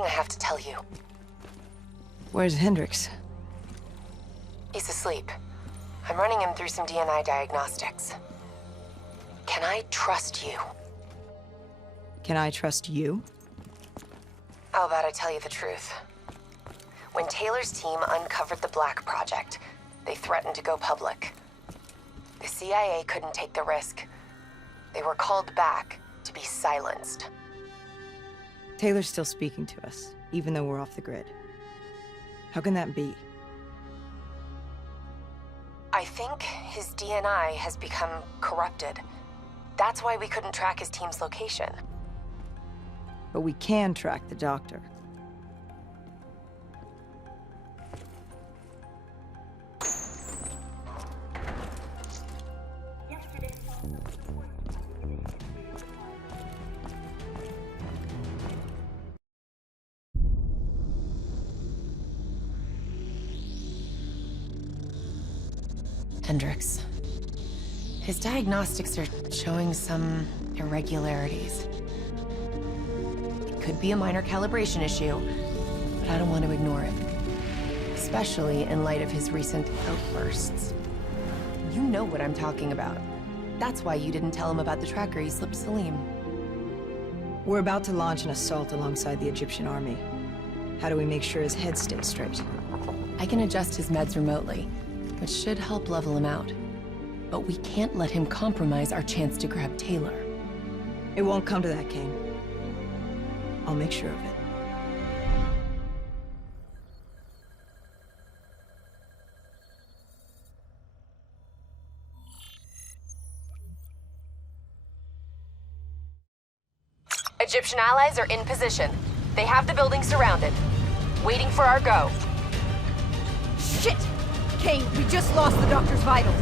something I have to tell you. Where's Hendrix? He's asleep. I'm running him through some DNA diagnostics. Can I trust you? Can I trust you? How about I tell you the truth? When Taylor's team uncovered the Black Project, they threatened to go public. The CIA couldn't take the risk. They were called back to be silenced. Taylor's still speaking to us, even though we're off the grid. How can that be? I think his DNA has become corrupted. That's why we couldn't track his team's location. But we can track the doctor. Hendrix. His diagnostics are showing some irregularities. It could be a minor calibration issue, but I don't want to ignore it. Especially in light of his recent outbursts. You know what I'm talking about. That's why you didn't tell him about the tracker you slipped Salim. We're about to launch an assault alongside the Egyptian army. How do we make sure his head stays straight? I can adjust his meds remotely, which should help level him out. But we can't let him compromise our chance to grab Taylor. It won't come to that, Kane. I'll make sure of it. Egyptian allies are in position. They have the building surrounded. Waiting for our go. Shit! Kane, we just lost the doctor's vitals.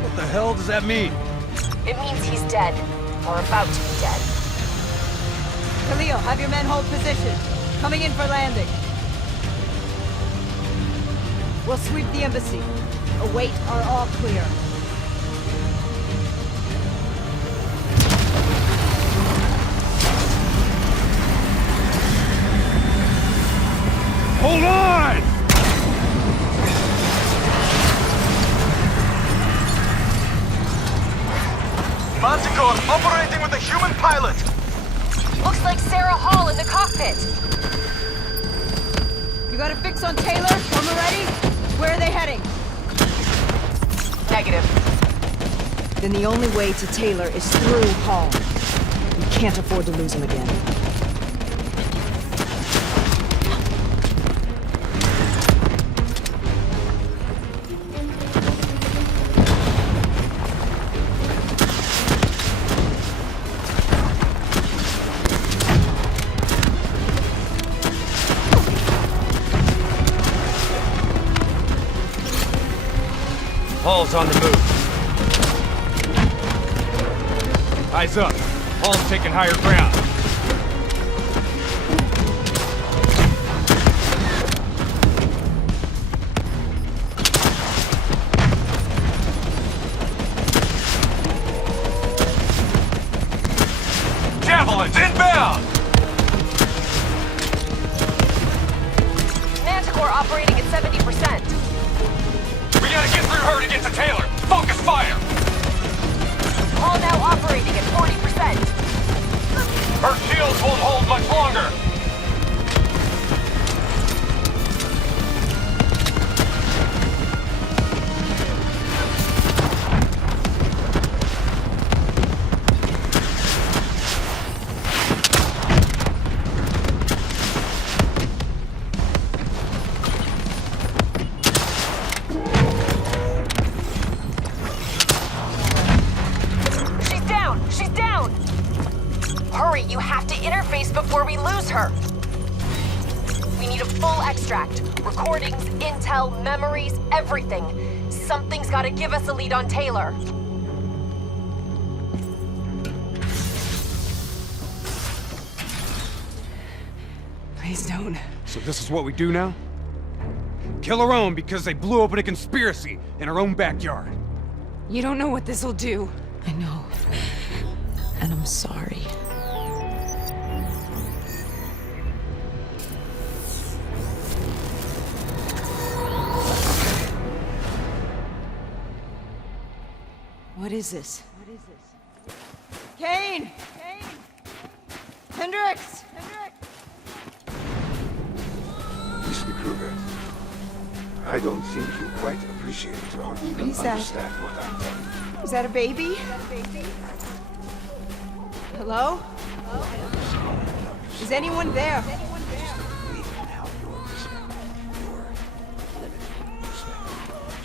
What the hell does that mean? It means he's dead. Or about to be dead. Khalil, have your men hold position. Coming in for landing. We'll sweep the embassy. Await our all clear. Hold on! Manticore operating with a human pilot! Looks like Sarah Hall in the cockpit. You got a fix on Taylor? Armor ready? Where are they heading? Negative. Then the only way to Taylor is through Hall. We can't afford to lose him again. Hall's on the move. Eyes up. Hall's taking higher ground. Javelins inbound! Manticore operating at 70%. We gotta get through her to get to Taylor! Focus fire! All now operating at 40%. Her shields won't hold much longer! She's down! Hurry, you have to interface before we lose her! We need a full extract. Recordings, intel, memories, everything. Something's gotta give us a lead on Taylor. Please don't. So this is what we do now? Kill our own because they blew open a conspiracy in our own backyard. You don't know what this'll do. I know. And I'm sorry. What is this? Kane! Hendricks! Mr. Kruger, I don't think you quite appreciate or even Who's that? understand what I'm telling you. Is that a baby? Hello? Is anyone there? Now your respect, your limited respect,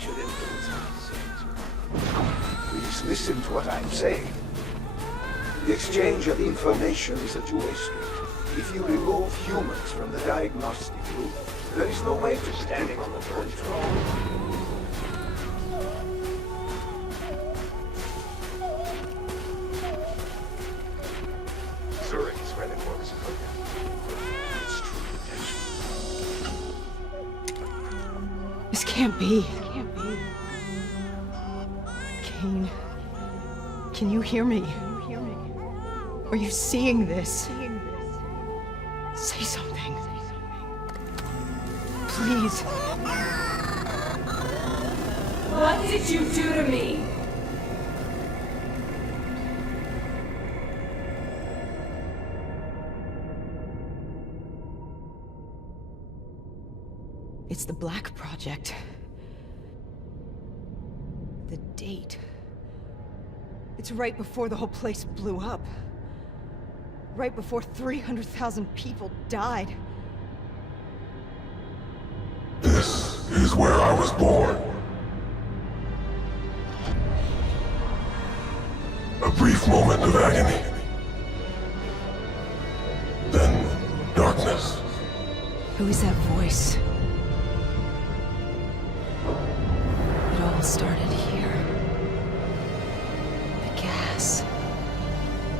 should influence how you say it. Please listen to what I'm saying. The exchange of information is a two-way street. If you remove humans from the diagnostic loop, there is no way to standing on the control. Zurich is where the works are. It's true potential. This can't be. Kane, can you hear me? Are you seeing this? Say something. Please. What did you do to me? It's the Black Project. The date. It's right before the whole place blew up. Right before 300,000 people died. This is where I was born. A brief moment of agony. Then darkness. Who is that voice? It all started here. The gas.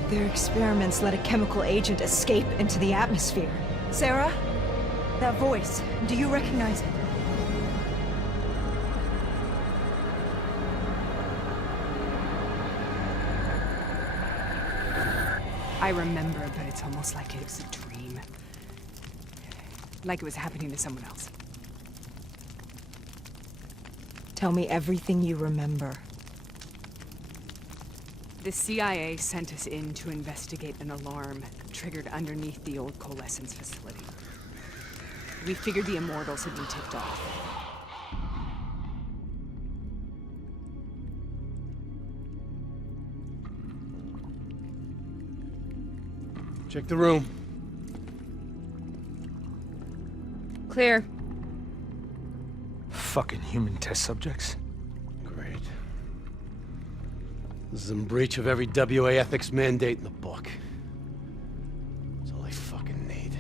Their experiments let a chemical agent escape into the atmosphere. Sarah? That voice, do you recognize it? I remember, but it's almost like it was a dream. Like it was happening to someone else. Tell me everything you remember. The CIA sent us in to investigate an alarm triggered underneath the old coalescence facility. We figured the Immortals had been tipped off. Check the room. Clear. Fucking human test subjects. Great. This is in breach of every WA ethics mandate in the book. That's all I fucking need.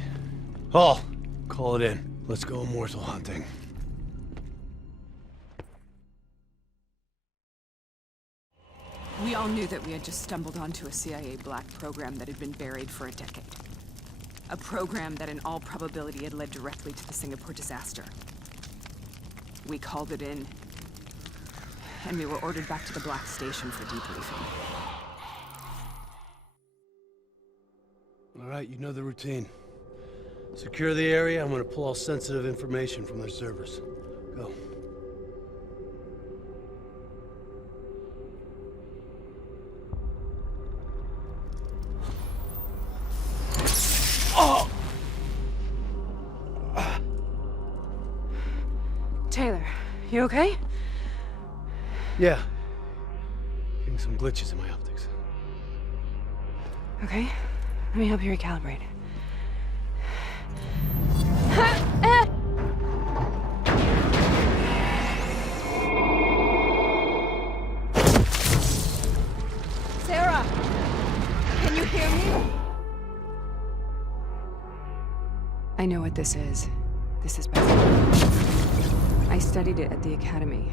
Hall, call it in. Let's go immortal hunting. We all knew that we had just stumbled onto a CIA black program that had been buried for a decade. A program that in all probability had led directly to the Singapore disaster. We called it in, and we were ordered back to the Black Station for debriefing. All right, you know the routine. Secure the area. I'm gonna pull all sensitive information from their servers. Go. Taylor, you okay? Yeah. Getting some glitches in my optics. Okay, let me help you recalibrate. Sarah! Can you hear me? I know what this is. This is best. I studied it at the Academy.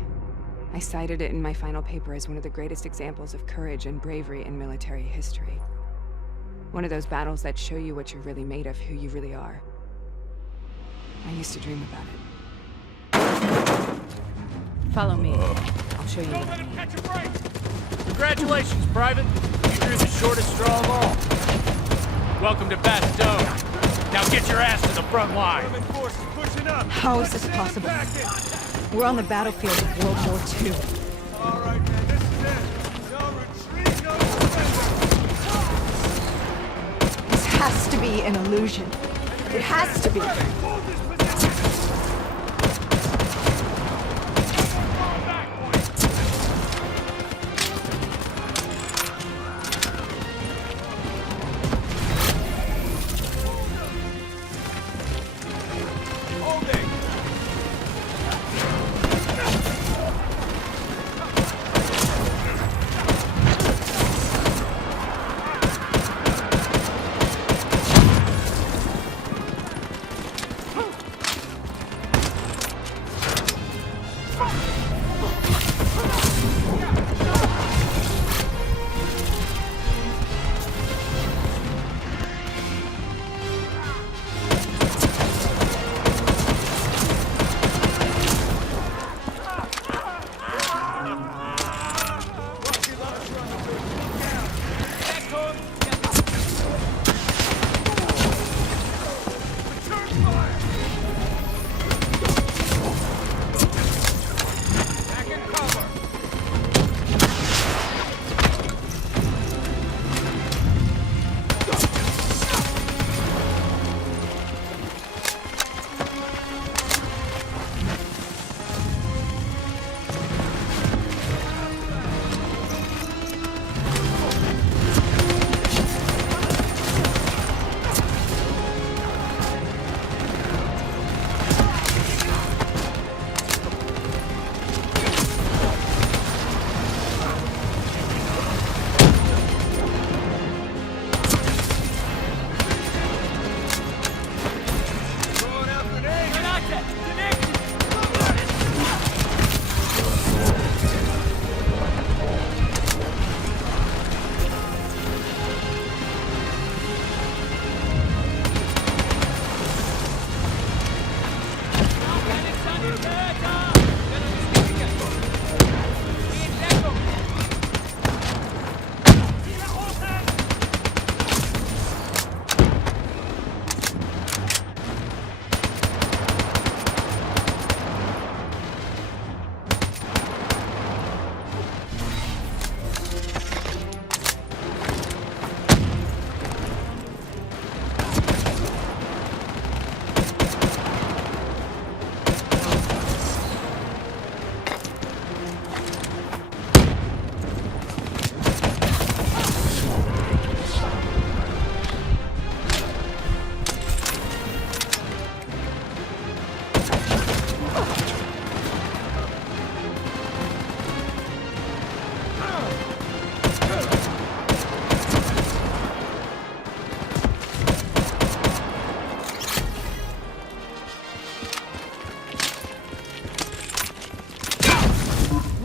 I cited it in my final paper as one of the greatest examples of courage and bravery in military history. One of those battles that show you what you're really made of, who you really are. I used to dream about it. Follow me. I'll show you. Don't let him catch a break! Congratulations, Private. You drew the shortest straw of all. Welcome to Bastogne. Now get your ass to the front line. Forces pushing up. How is this possible? We're on the battlefield of World War II. All right, man, this is it. Go. has to be an illusion. It has to be.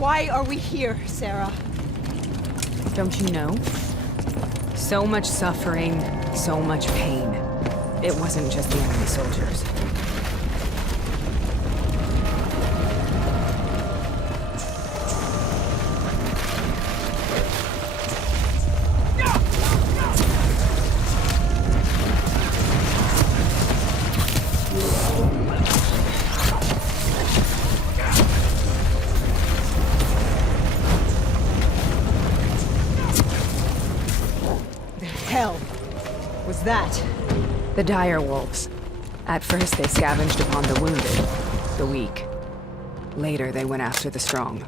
Why are we here, Sarah? Don't you know? So much suffering, so much pain. It wasn't just the enemy soldiers. That? The dire wolves. At first they scavenged upon the wounded, the weak. Later they went after the strong.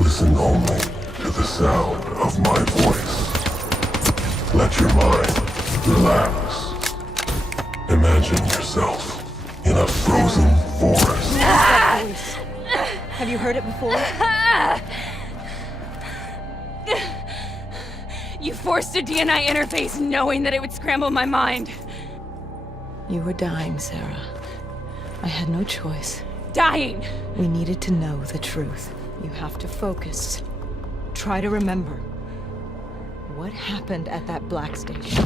Listen only to the sound of my voice. Let your mind relax. Imagine yourself in a frozen forest. Have you heard it before? You forced a DNI interface knowing that it would scramble my mind. You were dying, Sarah. I had no choice. Dying! We needed to know the truth. You have to focus. Try to remember. What happened at that black station?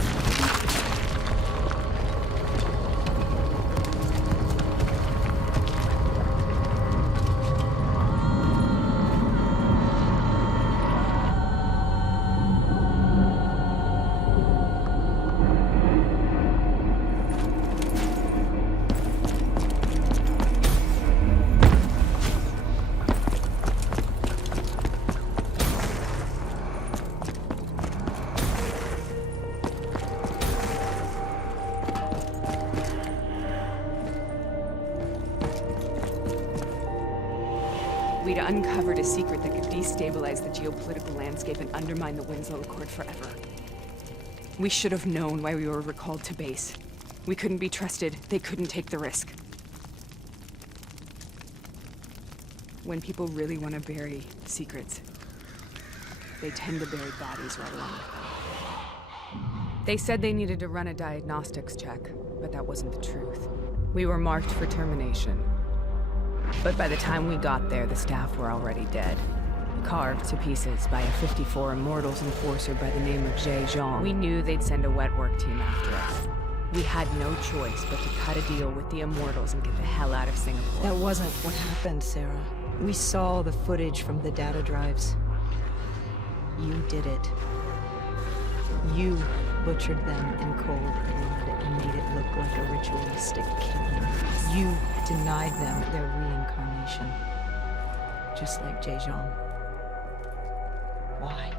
We'd uncovered a secret that could destabilize the geopolitical landscape and undermine the Winslow Accord forever. We should have known why we were recalled to base. We couldn't be trusted. They couldn't take the risk. When people really want to bury secrets, they tend to bury bodies right along with them. They said they needed to run a diagnostics check, but that wasn't the truth. We were marked for termination. But by the time we got there, the staff were already dead. Carved to pieces by a 54 Immortals enforcer by the name of Jay Zhang. We knew they'd send a wet work team after us. We had no choice but to cut a deal with the Immortals and get the hell out of Singapore. That wasn't what happened, Sarah. We saw the footage from the data drives. You did it. You butchered them in cold blood and made it look like a ritualistic killing. You denied them their reincarnation. Just like Jay Zhang. Why?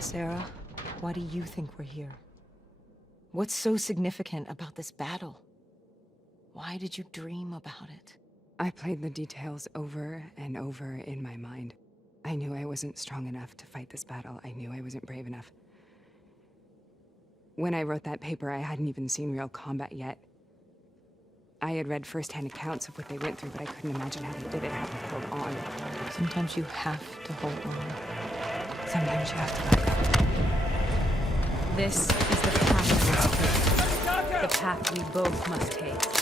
Sarah, why do you think we're here? What's so significant about this battle? Why did you dream about it? I played the details over and over in my mind. I knew I wasn't strong enough to fight this battle. I knew I wasn't brave enough. When I wrote that paper, I hadn't even seen real combat yet. I had read first-hand accounts of what they went through, but I couldn't imagine how they did it, how they held on. Sometimes you have to hold on. Sometimes you have to let go. This is the path we must take. The path we both must take.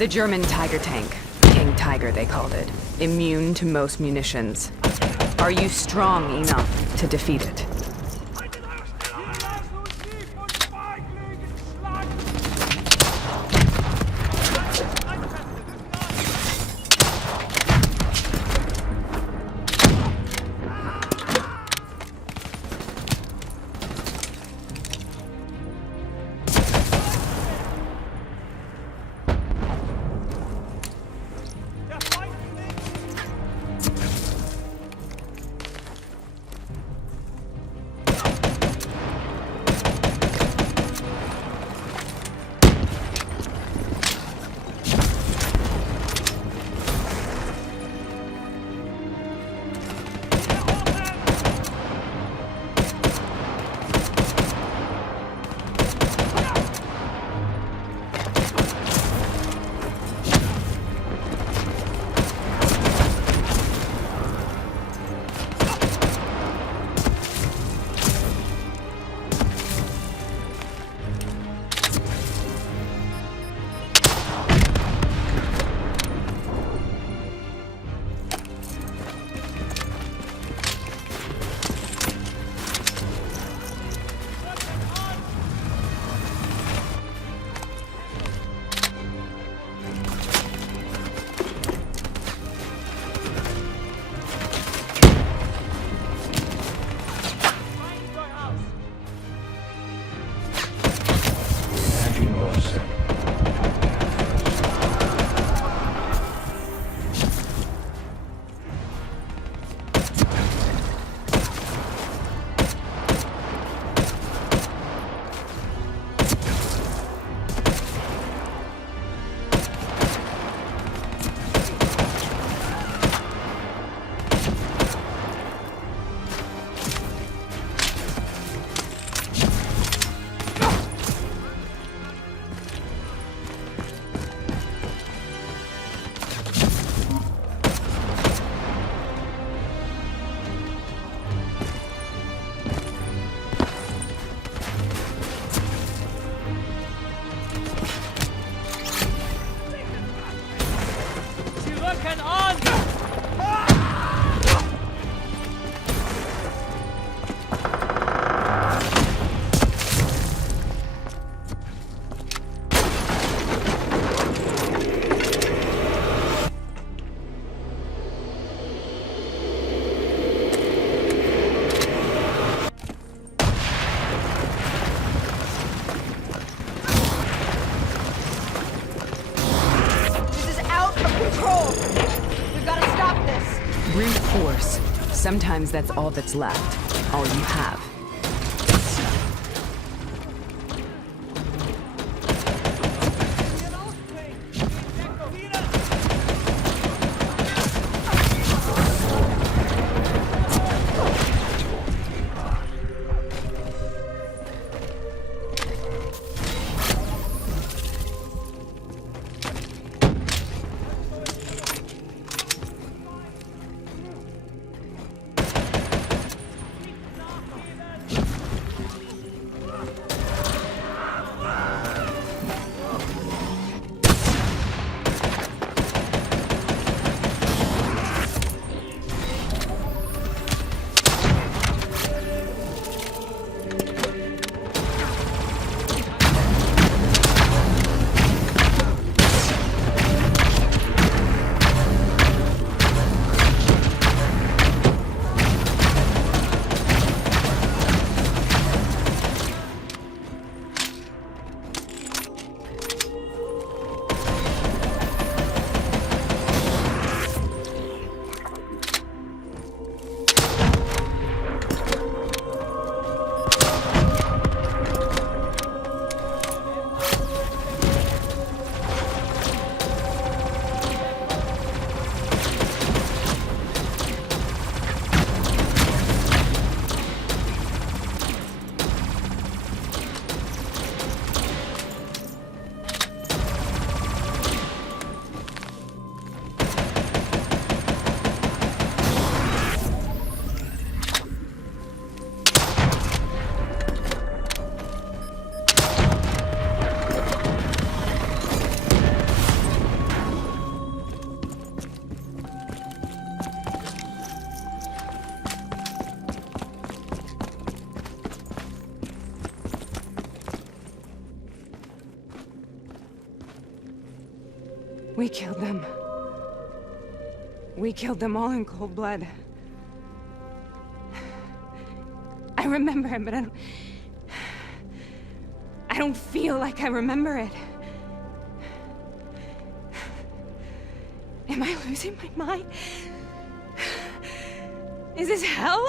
The German Tiger tank. King Tiger, they called it. Immune to most munitions. Are you strong enough to defeat it? Brute force. Sometimes that's all that's left. All you have. We killed them. We killed them all in cold blood. I remember it, but I don't feel like I remember it. Am I losing my mind? Is this hell?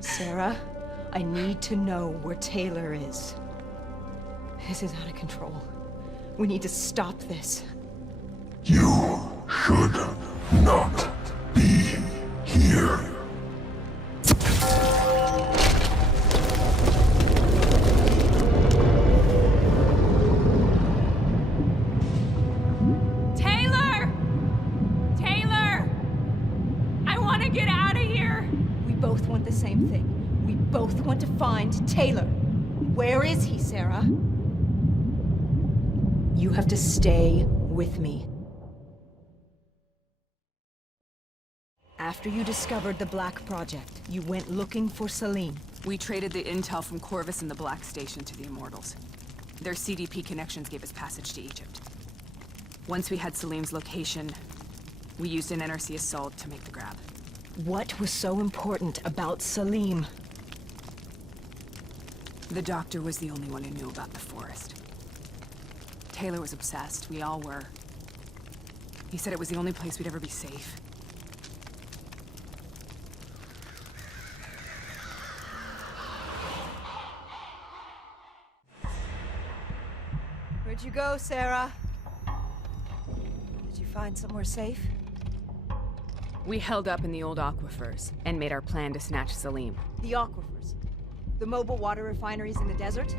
Sarah, I need to know where Taylor is. This is out of control. We need to stop this. You should not be here. Taylor! Taylor! I want to get out of here! We both want the same thing. We both want to find Taylor. Where is he, Sarah? You have to stay with me. After you discovered the Black Project, you went looking for Salim. We traded the intel from Corvus and the Black Station to the Immortals. Their CDP connections gave us passage to Egypt. Once we had Salim's location, we used an NRC assault to make the grab. What was so important about Salim? The doctor was the only one who knew about the forest. Taylor was obsessed. We all were. He said it was the only place we'd ever be safe. Where'd you go, Sarah? Did you find somewhere safe? We held up in the old aquifers and made our plan to snatch Salim. The aquifers. The mobile water refineries in the desert?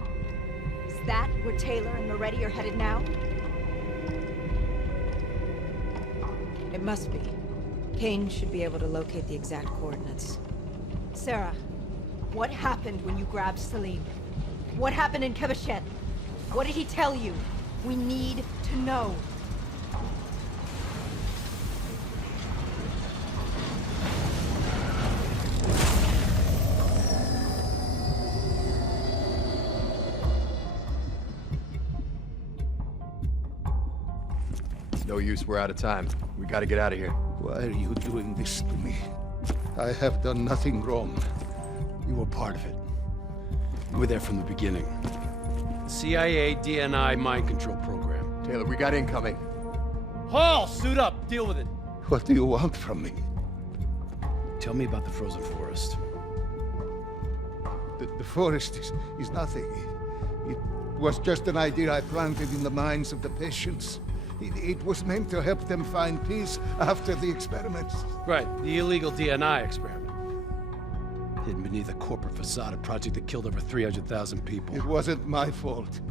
Is that where Taylor and Moretti are headed now? It must be. Kane should be able to locate the exact coordinates. Sarah, what happened when you grabbed Salim? What happened in Kebashet? What did he tell you? We need to know. No use, we're out of time. We gotta get out of here. Why are you doing this to me? I have done nothing wrong. You were part of it. You were there from the beginning. CIA, DNI, mind control program. Taylor, we got incoming. Hall, suit up, deal with it. What do you want from me? Tell me about the frozen forest. The forest is nothing. It was just an idea I planted in the minds of the patients. It was meant to help them find peace after the experiments. Right, the illegal DNI experiment. Hidden beneath a corporate facade, a project that killed over 300,000 people. It wasn't my fault.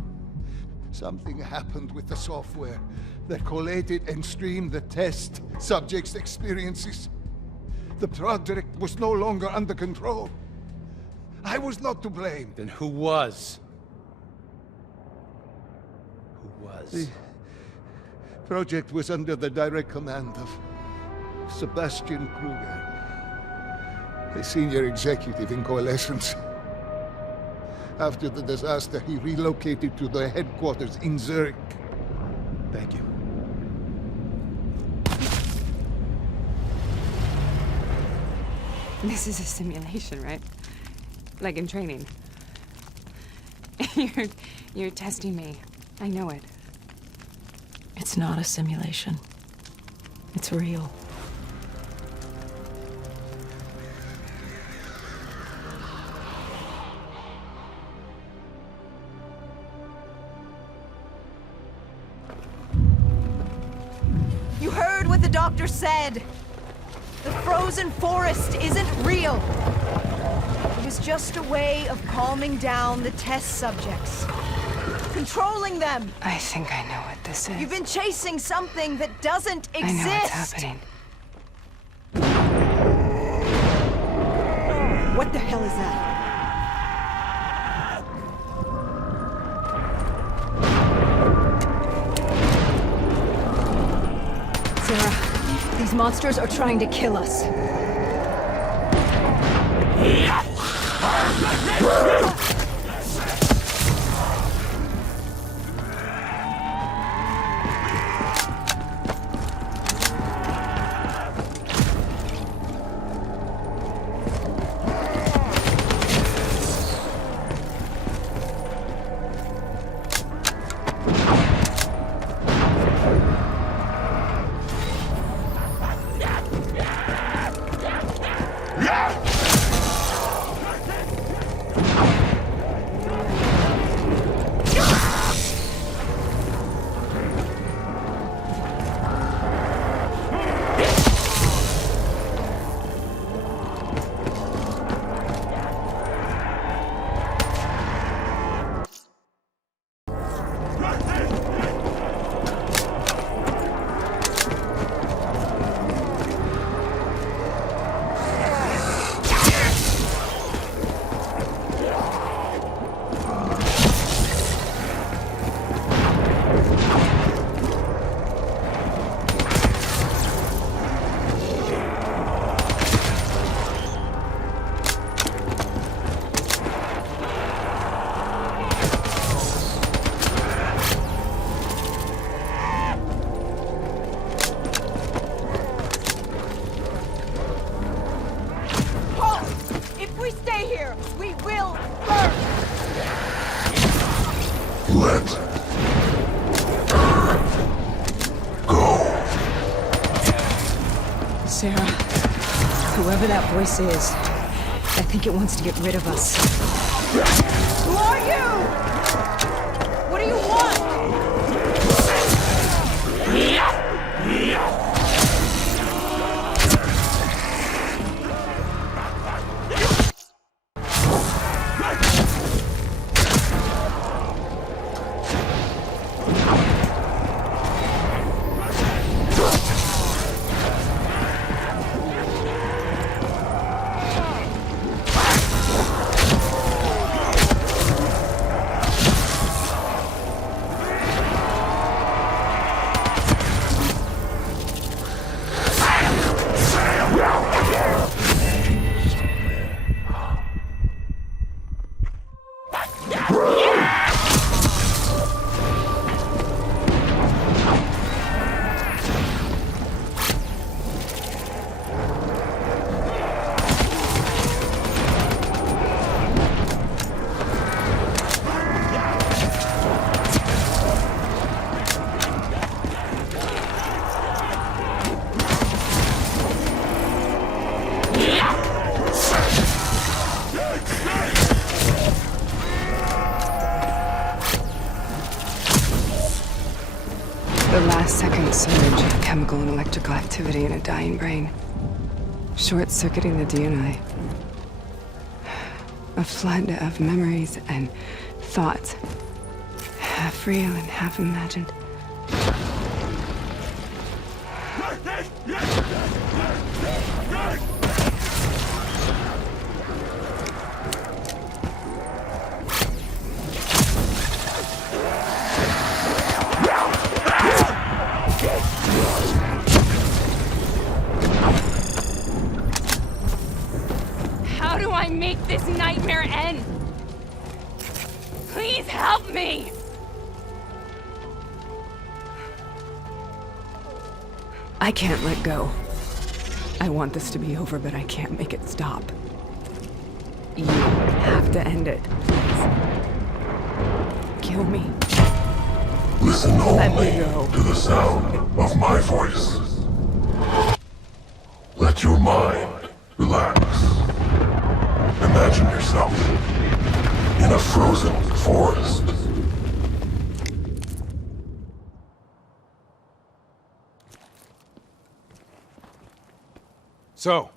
Something happened with the software that collated and streamed the test subjects' experiences. The project was no longer under control. I was not to blame. Then who was? Who was? The project was under the direct command of Sebastian Kruger, a senior executive in Coalescence. After the disaster, he relocated to the headquarters in Zurich. Thank you. This is a simulation, right? Like in training. You're testing me. I know it. It's not a simulation. It's real. You heard what the doctor said! The frozen forest isn't real! It was just a way of calming down the test subjects. Controlling them! I think I know what this is. You've been chasing something that doesn't exist! I know what's happening. What the hell is that? Sarah, these monsters are trying to kill us. Let her go. Sarah, whoever that voice is, I think it wants to get rid of us. Who are you? What do you want? The last second surge of chemical and electrical activity in a dying brain. Short-circuiting the DNI. A flood of memories and thoughts. Half real and half imagined. How do I make this nightmare end? Please help me! I can't let go. I want this to be over, but I can't make it stop. You have to end it, please. Kill me. Listen Let me only go. to the sound of my voice. Let your mind relax. Imagine yourself in a frozen forest. So,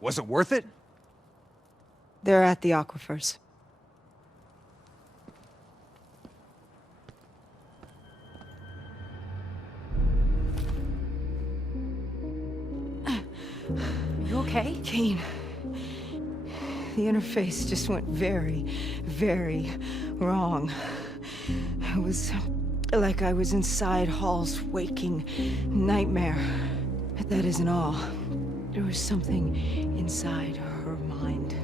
was it worth it? They're at the aquifers. You okay? Kane. The interface just went very, very wrong. It was like I was inside Hall's waking nightmare. But that isn't all. There was something inside her mind.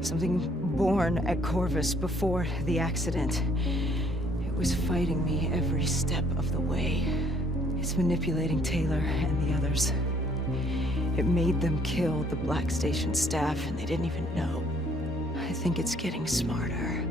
Something born at Corvus before the accident. It was fighting me every step of the way. It's manipulating Taylor and the others. It made them kill the Black Station staff, and they didn't even know. I think it's getting smarter.